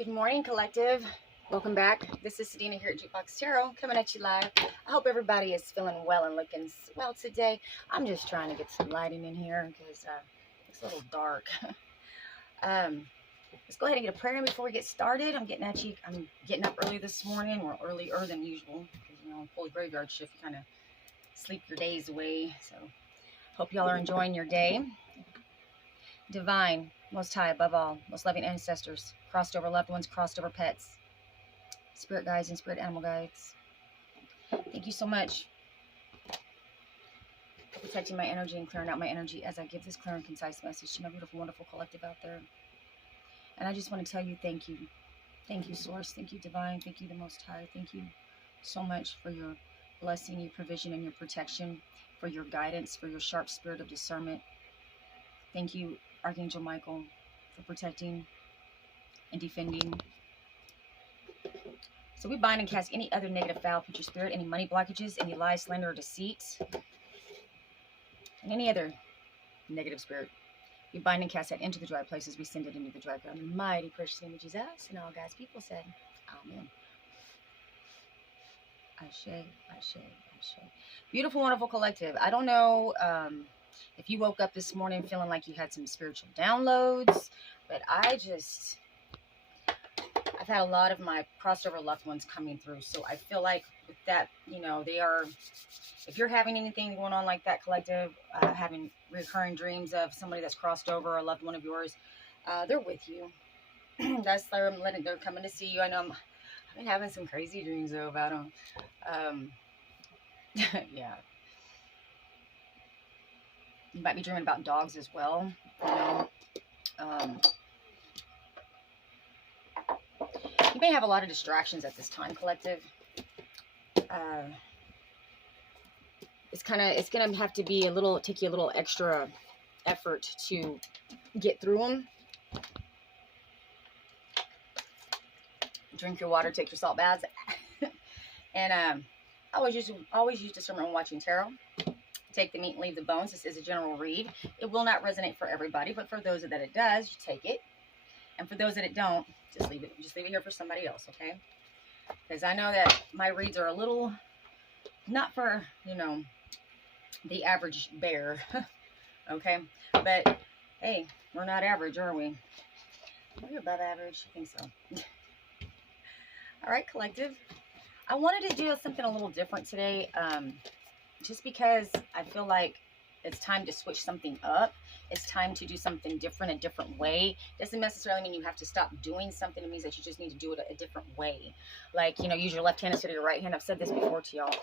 Good morning, collective. Welcome back. This is Sadina here at Jukebox Tarot, coming at you live. I hope everybody is feeling well and looking well today. I'm just trying to get some lighting in here because it's a little dark. Let's go ahead and get a prayer in before we get started. I'm getting up early this morning. We're earlier than usual because, full graveyard shift, you kind of sleep your days away. So hope y'all are enjoying your day. Divine, Most High, above all, most loving ancestors, crossed over loved ones, crossed over pets, spirit guides and spirit animal guides. Thank you so much for protecting my energy and clearing out my energy as I give this clear and concise message to my beautiful, wonderful collective out there. And I just want to tell you thank you. Thank you, Source. Thank you, Divine. Thank you, the Most High. Thank you so much for your blessing, your provision, and your protection, for your guidance, for your sharp spirit of discernment. Thank you, Archangel Michael, for protecting and defending. So we bind and cast any other negative, foul, future spirit, any money blockages, any lies, slander, or deceit, and any other negative spirit. We bind and cast that into the dry places. We send it into the dry ground. In the mighty, precious name of Jesus. And all God's people said, Amen. Ashe, Ashe, Ashe. Beautiful, wonderful collective. I don't know if you woke up this morning feeling like you had some spiritual downloads, but I've had a lot of my crossover loved ones coming through. So I feel like with that, they are, if you're having anything going on like that, collective, having recurring dreams of somebody that's crossed over, a loved one of yours, they're with you. They're coming to see you. I know I've been having some crazy dreams though about them. Yeah. You might be dreaming about dogs as well. You may have a lot of distractions at this time, collective. It's gonna have to be take you a little extra effort to get through them. Drink your water, take your salt baths, and I always use discernment when watching tarot. Take the meat and leave the bones. This is a general read. It will not resonate for everybody, but for those that it does, you take it. And for those that it don't, just leave it. Just leave it here for somebody else, okay? Because I know that my reads are a little, not for, the average bear, okay? But, hey, we're not average, are we? Are we above average? I think so. All right, collective. I wanted to do something a little different today, just because I feel like it's time to switch something up. It's time to do something different, a different way. Doesn't necessarily mean you have to stop doing something. It means that you just need to do it a different way. Like, use your left hand instead of your right hand. I've said this before to y'all.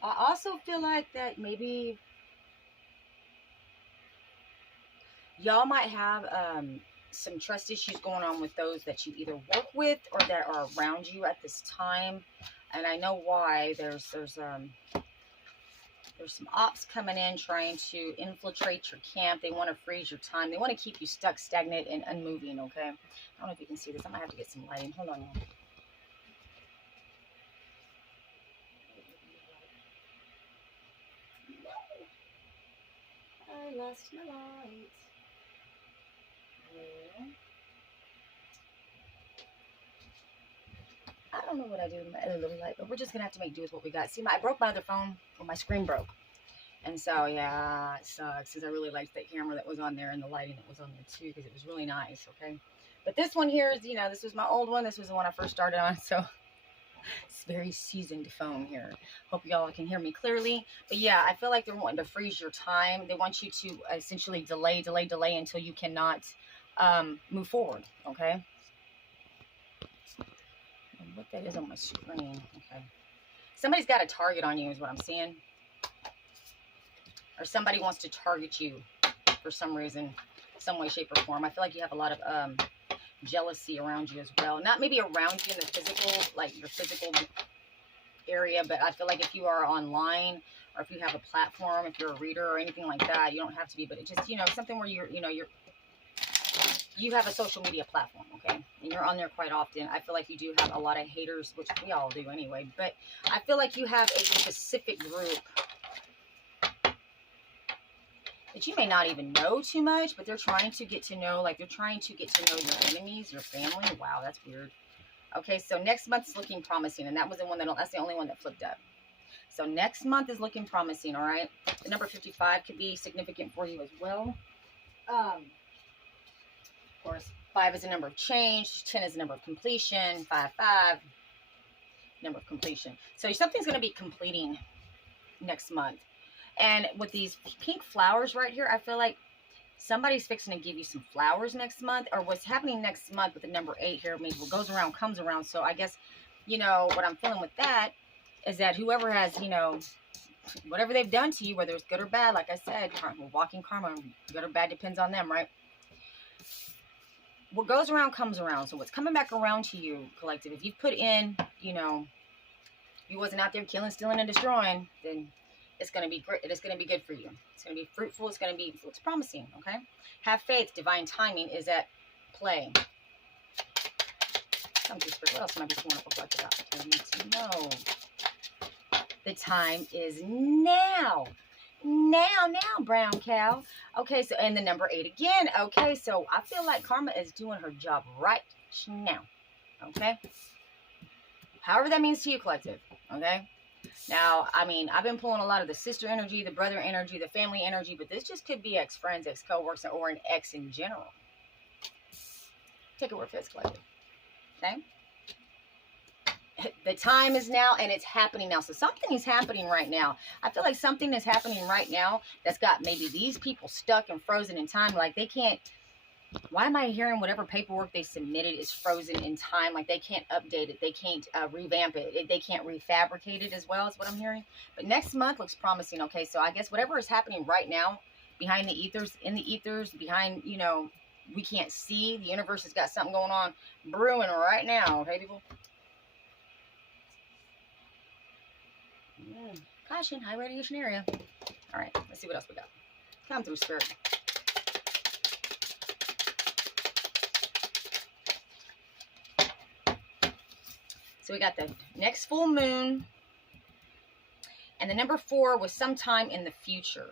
I also feel like that maybe y'all might have some trust issues going on with those that you either work with or that are around you at this time. And I know why. There's some ops coming in trying to infiltrate your camp. They want to freeze your time. They want to keep you stuck, stagnant, and unmoving, okay? I don't know if you can see this. I might have to get some lighting. Hold on. I lost my light. I don't know what I do with my other little light, but we're just gonna have to make do with what we got. See, I broke my other phone, well, my screen broke, and so yeah, it sucks because I really liked that camera that was on there and the lighting that was on there too because it was really nice. Okay, but this one here is, this was my old one. This was the one I first started on, so it's a very seasoned phone here. Hope y'all can hear me clearly. But yeah, I feel like they're wanting to freeze your time. They want you to essentially delay until you cannot move forward. Okay. What that is on my screen. Okay. Somebody's got a target on you is what I'm seeing. Or somebody wants to target you for some reason, some way, shape, or form. I feel like you have a lot of jealousy around you as well. Not maybe around you in the physical, like your physical area, but I feel like if you are online or if you have a platform, if you're a reader or anything like that, you don't have to be, but it just, something where you have a social media platform, okay? And you're on there quite often. I feel like you do have a lot of haters, which we all do anyway. But I feel like you have a specific group that you may not even know too much, but they're trying to get to know, like they're trying to get to know your enemies, your family. Wow, that's weird. Okay, so next month is looking promising, and that was the one that's the only one that flipped up. So next month is looking promising, all right? The number 55 could be significant for you as well. Of course, 5 is a number of change, 10 is a number of completion, 5, number of completion. So something's going to be completing next month. And with these pink flowers right here, I feel like somebody's fixing to give you some flowers next month, or what's happening next month with the number 8 here means what goes around comes around. So I guess, you know, what I'm feeling with that is that whoever has, you know, whatever they've done to you, whether it's good or bad, like I said, we're walking karma, good or bad depends on them, right? What goes around comes around. So what's coming back around to you, collective, if you've put in, you know, you wasn't out there killing, stealing, and destroying, then it's going to be great. It's going to be good for you. It's going to be fruitful. It's going to be, looks promising, okay? Have faith. Divine timing is at play. Come to Spirit. What else might be coming up reflect about? I need to know. The time is now. Now, brown cow. Okay, so, and the number 8 again. Okay, so I feel like karma is doing her job right now. Okay? However that means to you, collective. Okay? Now, I mean, I've been pulling a lot of the sister energy, the brother energy, the family energy, but this just could be ex-friends, ex-co-workers, or an ex in general. Take a word for this, collective. Okay? The time is now, and it's happening now. So something is happening right now. I feel like something is happening right now that's got maybe these people stuck and frozen in time. Like they can't, why am I hearing whatever paperwork they submitted is frozen in time? Like they can't update it. They can't revamp it. They can't refabricate it as well, is what I'm hearing. But next month looks promising. Okay, so I guess whatever is happening right now behind the ethers, in the ethers, behind, you know, we can't see. The universe has got something going on brewing right now. Okay, people? Caution, high radiation area. All right, let's see what else we got. Come through, Spirit. So we got the next full moon, and the number 4 was sometime in the future.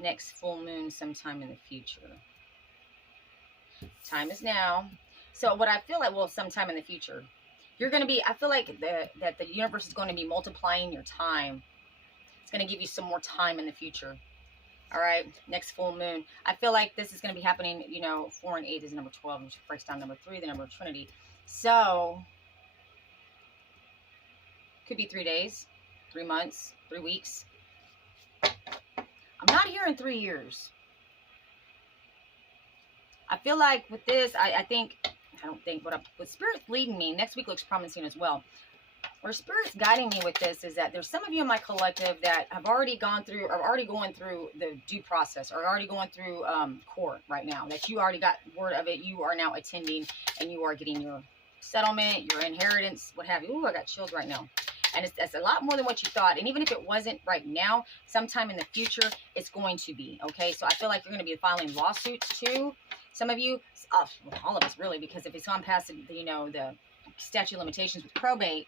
Next full moon, sometime in the future. Time is now. So what I feel like, well, sometime in the future, you're going to be, I feel like that the universe is going to be multiplying your time. It's going to give you some more time in the future. All right, next full moon. I feel like this is going to be happening, you know, 4 and 8 is number 12, which breaks down number 3, the number of Trinity. So, could be 3 days, 3 months, 3 weeks. I'm not hearing 3 years. I feel like with this, I don't think, but with Spirit's leading me, next week looks promising as well. Where Spirit's guiding me with this is that there's some of you in my collective that have already gone through, or already going through the due process, or already going through court right now, that you already got word of it, you are now attending, and you are getting your settlement, your inheritance, what have you. Ooh, I got chills right now. And it's a lot more than what you thought. And even if it wasn't right now, sometime in the future, it's going to be, okay? So I feel like you're going to be filing lawsuits too. Some of you, all of us really, because if it's gone past, you know, the statute of limitations with probate,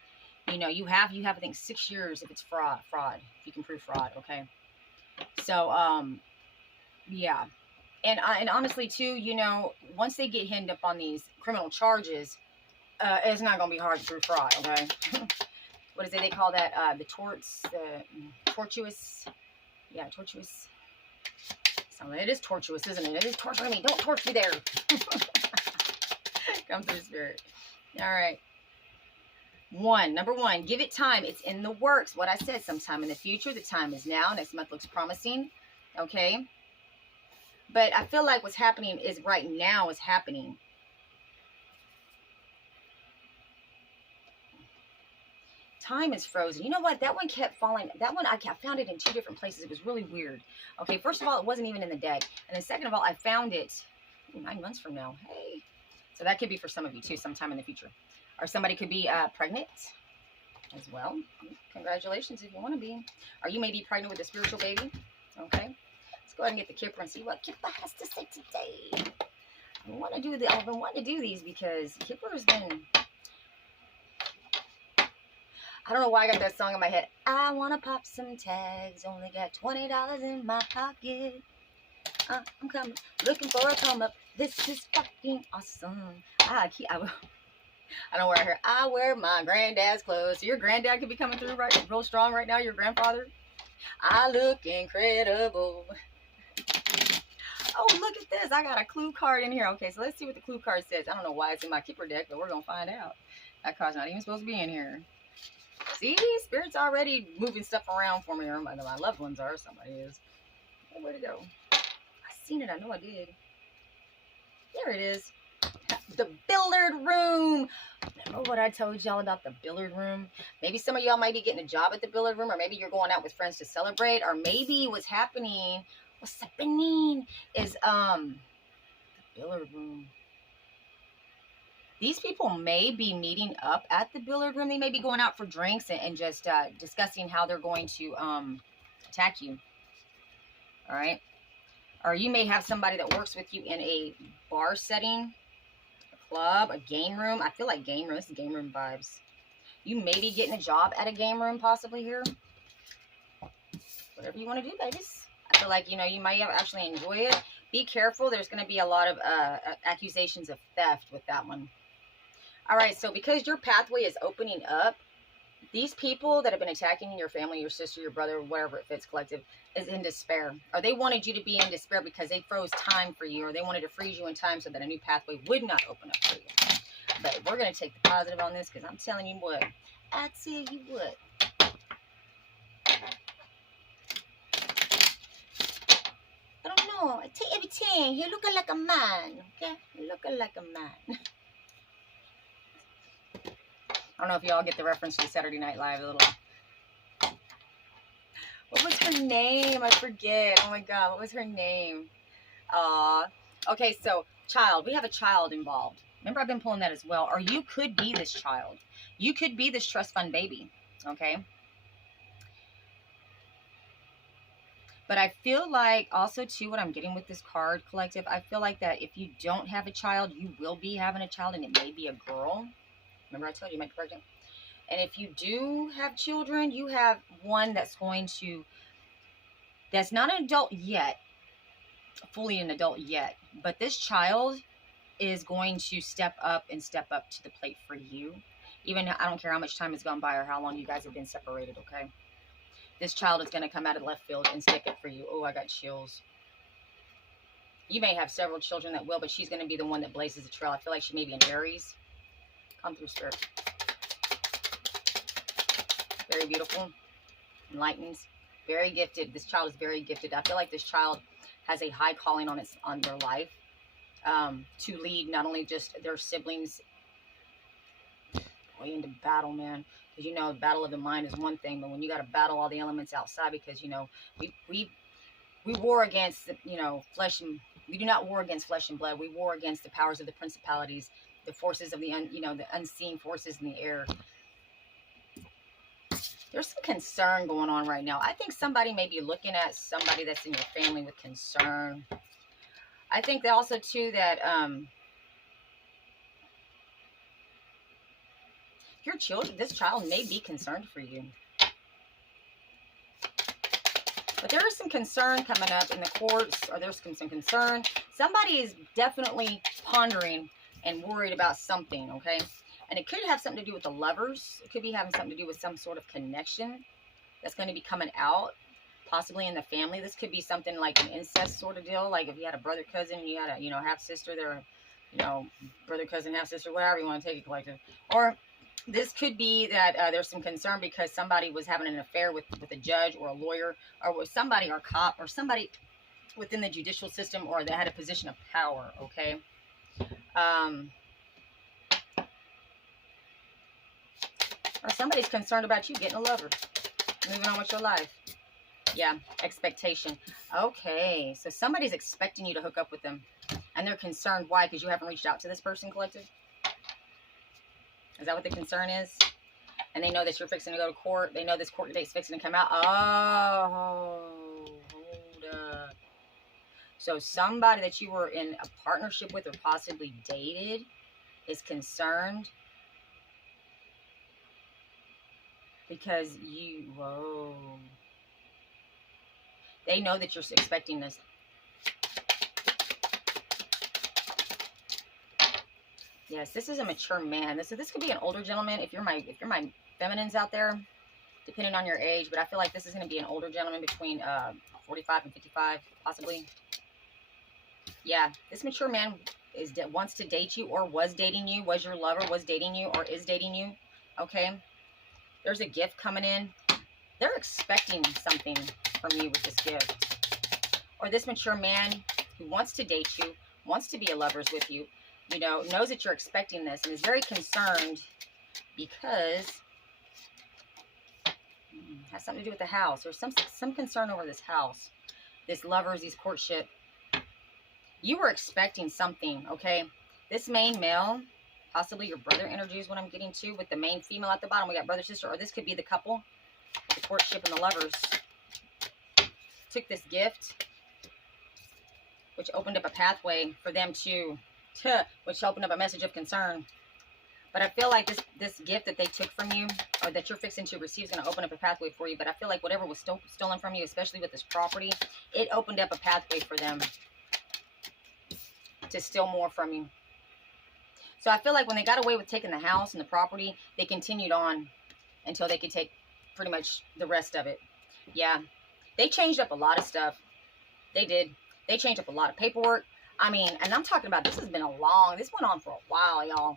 you know, you have, I think, 6 years if it's fraud, if you can prove fraud, okay? So, yeah. And honestly, too, you know, once they get hemmed up on these criminal charges, it's not going to be hard to prove fraud, okay? What is it? They call that the tortuous. Yeah, tortuous. So it is tortuous, isn't it? It is torturing me. Don't torture me there. Come through, Spirit. All right. Number 1, give it time. It's in the works. What I said, sometime in the future. The time is now. Next month looks promising. Okay. But I feel like what's happening is right now is happening. Time is frozen. You know what? That one kept falling. That one, I found it in 2 different places. It was really weird. Okay, first of all, it wasn't even in the deck. And then second of all, I found it 9 months from now. Hey. So that could be for some of you too, sometime in the future. Or somebody could be pregnant as well. Congratulations if you want to be. Or you may be pregnant with a spiritual baby. Okay. Let's go ahead and get the Kipper and see what Kipper has to say today. I've been wanting to do these because Kipper has been... I don't know why I got that song in my head. I want to pop some tags. Only got $20 in my pocket. I'm coming, looking for a come up. This is fucking awesome. I don't know where I hear. I wear my granddad's clothes. So your granddad could be coming through right, real strong right now. Your grandfather. I look incredible. Oh, look at this. I got a clue card in here. Okay, so let's see what the clue card says. I don't know why it's in my keeper deck, but we're going to find out. That card's not even supposed to be in here. See, Spirit's already moving stuff around for me. Or my loved ones are. Somebody is. Oh, where'd it go? I seen it. I know I did. There it is. The billiard room. Remember what I told y'all about the billiard room? Maybe some of y'all might be getting a job at the billiard room, or maybe you're going out with friends to celebrate, or maybe what's happening is the billiard room. These people may be meeting up at the billiard room. They may be going out for drinks and just discussing how they're going to attack you. All right. Or you may have somebody that works with you in a bar setting, a club, a game room. I feel like game room. This is game room vibes. You may be getting a job at a game room possibly here. Whatever you want to do, babies. I feel like, you know, you might actually enjoy it. Be careful. There's going to be a lot of accusations of theft with that one. All right, so because your pathway is opening up, these people that have been attacking your family, your sister, your brother, whatever it fits, collective, is in despair. Or they wanted you to be in despair because they froze time for you, or they wanted to freeze you in time so that a new pathway would not open up for you. But we're going to take the positive on this because I'm telling you what. I tell you what. I don't know. I take everything. You're looking like a man. Okay? You're looking like a man. I don't know if y'all get the reference to Saturday Night Live a little. What was her name? I forget. Oh my God, what was her name? Okay, so child. We have a child involved. Remember, I've been pulling that as well. Or you could be this child. You could be this trust fund baby. Okay? But I feel like also, too, what I'm getting with this card, collective, I feel like that if you don't have a child, you will be having a child, and it may be a girl. Remember I told you, you might be pregnant. And if you do have children, you have one that's that's not an adult yet, fully an adult yet. But this child is going to step up to the plate for you. Even, I don't care how much time has gone by or how long you guys have been separated, okay? This child is going to come out of left field and stick it for you. Oh, I got chills. You may have several children that will, but she's going to be the one that blazes the trail. I feel like she may be an Aries. Come through, Spirit. Very beautiful. Enlightens. Very gifted. This child is very gifted. I feel like this child has a high calling on their life to lead not only just their siblings way into battle, man. Because, you know, the battle of the mind is one thing, but when you got to battle all the elements outside, because, you know, we war against, you know, we do not war against flesh and blood. We war against the powers of the principalities, the forces of the unseen forces in the air. There's some concern going on right now. I think somebody may be looking at somebody that's in your family with concern. I think that also, too, that your children, this child may be concerned for you. But there is some concern coming up in the courts, or there's some concern. Somebody is definitely pondering and worried about something, okay? And it could have something to do with the lovers. It could be having something to do with some sort of connection that's going to be coming out, possibly in the family. This could be something like an incest sort of deal. Like if you had a brother, cousin, and you had a, you know, half-sister, they're, you know, brother, cousin, half-sister, whatever you want to take it, collective. Or this could be that there's some concern because somebody was having an affair with a judge or a lawyer or with somebody, or cop, or somebody within the judicial system, or that had a position of power, okay? Or somebody's concerned about you getting a lover, moving on with your life. Yeah, expectation. Okay, so somebody's expecting you to hook up with them, and they're concerned. Why? Because you haven't reached out to this person, collective? Is that what the concern is? And they know that you're fixing to go to court. They know this court date's fixing to come out. Oh, hold up. So somebody that you were in a partnership with or possibly dated is concerned Because whoa. They know that you're expecting this. Yes, this is a mature man. This could be an older gentleman if you're my feminines out there, depending on your age, but I feel like this is going to be an older gentleman between 45 and 55 possibly. Yeah, this mature man wants to date you, or was dating you, was your lover, was dating you, or is dating you. Okay, there's a gift coming in. They're expecting something from you with this gift. Or this mature man who wants to date you, wants to be a lovers with you, you know, knows that you're expecting this and is very concerned because it has something to do with the house. There's some concern over this house, this lovers, these courtship. You were expecting something, okay? This main male, possibly your brother energy is what I'm getting to, with the main female at the bottom. We got brother, sister, or this could be the couple, the courtship and the lovers. Took this gift, which opened up a pathway for them which opened up a message of concern. But I feel like this gift that they took from you, or that you're fixing to receive, is going to open up a pathway for you. But I feel like whatever was stolen from you, especially with this property, it opened up a pathway for them to steal more from you. So I feel like when they got away with taking the house and the property, they continued on until they could take pretty much the rest of it. Yeah. They changed up a lot of stuff. They did. They changed up a lot of paperwork. I mean, and I'm talking about, this went on for a while, y'all.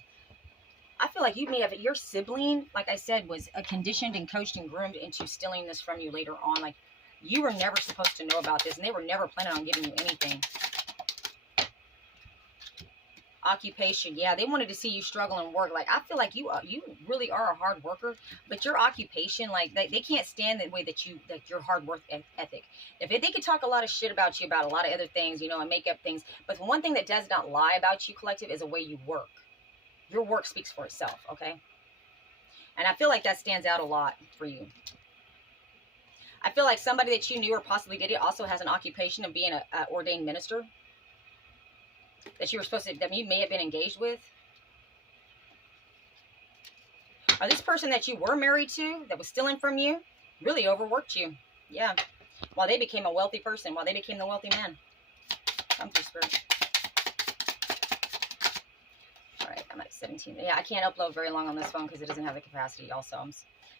I feel like you may have, your sibling, like I said, was conditioned and coached and groomed into stealing this from you later on. Like, you were never supposed to know about this, and they were never planning on giving you anything. Occupation, yeah, they wanted to see you struggle and work. Like, I feel like you really are a hard worker, but your occupation, like, they can't stand the way that your hard work ethic. If they could talk a lot of shit about you, about a lot of other things, you know, and make up things, but one thing that does not lie about you, collective, is the way you work. Your work speaks for itself, okay? And I feel like that stands out a lot for you. I feel like somebody that you knew or possibly did it also has an occupation of being an ordained minister that you were supposed to, that you may have been engaged with. Or this person that you were married to, that was stealing from you, really overworked you. Yeah. While they became a wealthy person, while they became the wealthy man. Come through, Spirit. All right, I'm at 17. Yeah, I can't upload very long on this phone because it doesn't have the capacity also.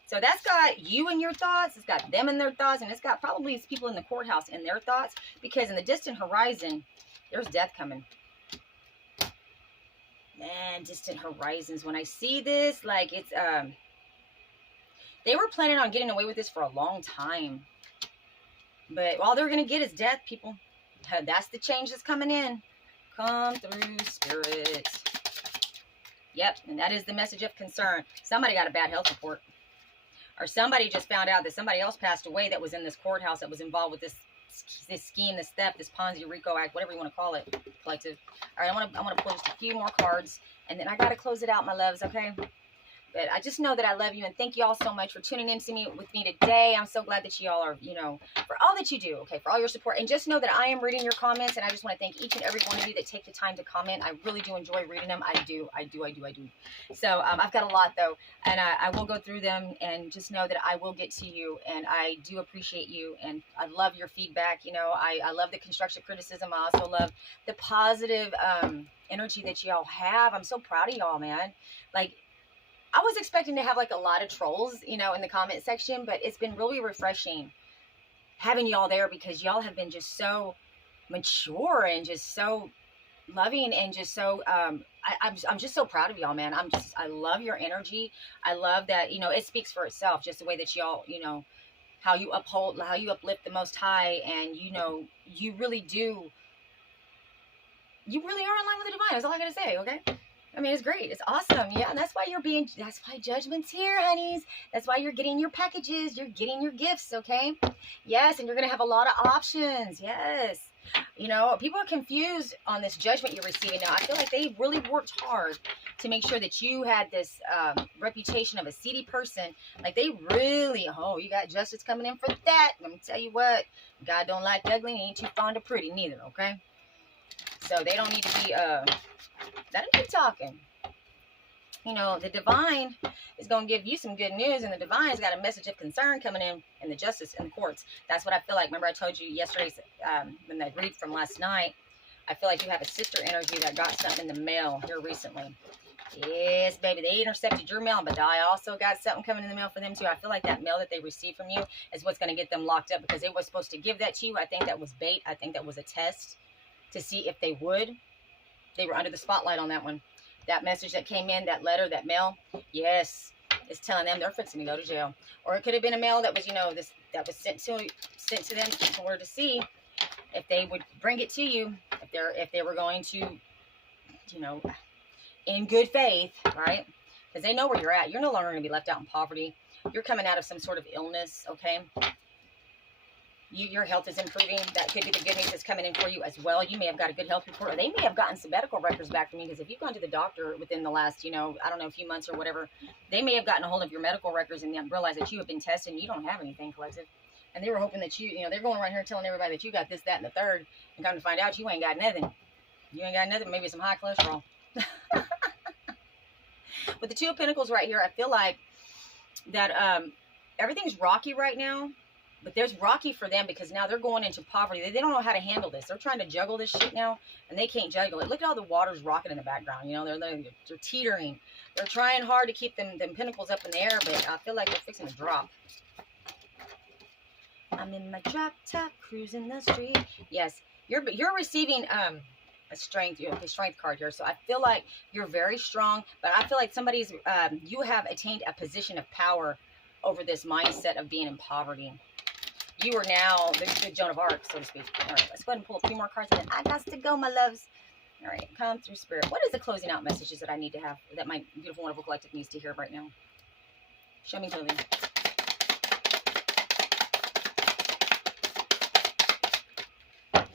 So that's got you and your thoughts. It's got them and their thoughts. And it's got probably people in the courthouse and their thoughts. Because in the distant horizon, there's death coming. Man, distant horizons. When I see this, like, it's they were planning on getting away with this for a long time, but all they're gonna get is death, people. That's the change that's coming in. Come through, Spirit. Yep, and that is the message of concern. Somebody got a bad health report, or somebody just found out that somebody else passed away that was in this courthouse, that was involved with this scheme, this theft, this Ponzi, RICO Act, whatever you want to call it, collective. All right, I want to pull just a few more cards, and then I got to close it out, my loves, okay? But I just know that I love you, and thank you all so much for tuning in to me with me today. I'm so glad that you all are, you know, for all that you do, okay, for all your support. And just know that I am reading your comments, and I just want to thank each and every one of you that take the time to comment. I really do enjoy reading them. I do. So I've got a lot, though, and I will go through them, and just know that I will get to you, and I do appreciate you, and I love your feedback. You know, I love the constructive criticism. I also love the positive energy that y'all have. I'm so proud of y'all, man. Like, I was expecting to have like a lot of trolls, you know, in the comment section, but it's been really refreshing having y'all there, because y'all have been just so mature and just so loving and just so, I'm just so proud of y'all, man. I love your energy. I love that, you know, it speaks for itself, just the way that y'all, you know, how you uplift the Most High, and, you know, you really are in line with the divine. That's all I gotta say, okay? I mean, it's great. It's awesome. Yeah, and that's why Judgment's here, honeys. That's why you're getting your packages. You're getting your gifts, okay? Yes, and you're going to have a lot of options. Yes. You know, people are confused on this judgment you're receiving now. I feel like they really worked hard to make sure that you had this reputation of a seedy person. Like, they really, oh, you got justice coming in for that. Let me tell you what. God don't like ugly, and he ain't too fond of pretty neither, okay? So they don't need to be... let them keep talking. You know, the divine is going to give you some good news, and the divine's got a message of concern coming in the justice in the courts. That's what I feel like. Remember I told you yesterday, when I read from last night, I feel like you have a sister energy that got something in the mail here recently. Yes, baby, they intercepted your mail, but I also got something coming in the mail for them too. I feel like that mail that they received from you is what's going to get them locked up, because they were supposed to give that to you. I think that was bait. I think that was a test to see if they would. They were under the spotlight on that one. That message that came in, that letter, that mail, yes, it's telling them they're fixing to go to jail. Or it could have been a mail that was, you know, that was sent to them somewhere to see if they would bring it to you, if they were going to, you know, in good faith, right? Because they know where you're at. You're no longer going to be left out in poverty. You're coming out of some sort of illness, okay? Your health is improving. That could be the good news that's coming in for you as well. You may have got a good health report, or they may have gotten some medical records back from you, because if you've gone to the doctor within the last, you know, I don't know, a few months or whatever, they may have gotten a hold of your medical records and realized that you have been tested and you don't have anything, collective. And they were hoping that you know, they're going around here telling everybody that you got this, that, and the third, and come to find out you ain't got nothing. You ain't got nothing, maybe some high cholesterol. With the Two of Pentacles right here, I feel like that everything's rocky right now. But there's rocky for them, because now they're going into poverty. They don't know how to handle this. They're trying to juggle this shit now, and they can't juggle it. Look at all the waters rocking in the background. You know, they're teetering. They're trying hard to keep them pentacles up in the air, but I feel like they're fixing to drop. I'm in my drop top, cruising the street. Yes, you're receiving a strength, the strength card here. So I feel like you're very strong, but I feel like somebody's you have attained a position of power over this mindset of being in poverty. You are now the Joan of Arc, so to speak. All right, let's go ahead and pull a few more cards. And then I got to go, my loves. All right, come through, Spirit. What is the closing out messages that I need to have, that my beautiful, wonderful collective needs to hear right now? Show me, clearly.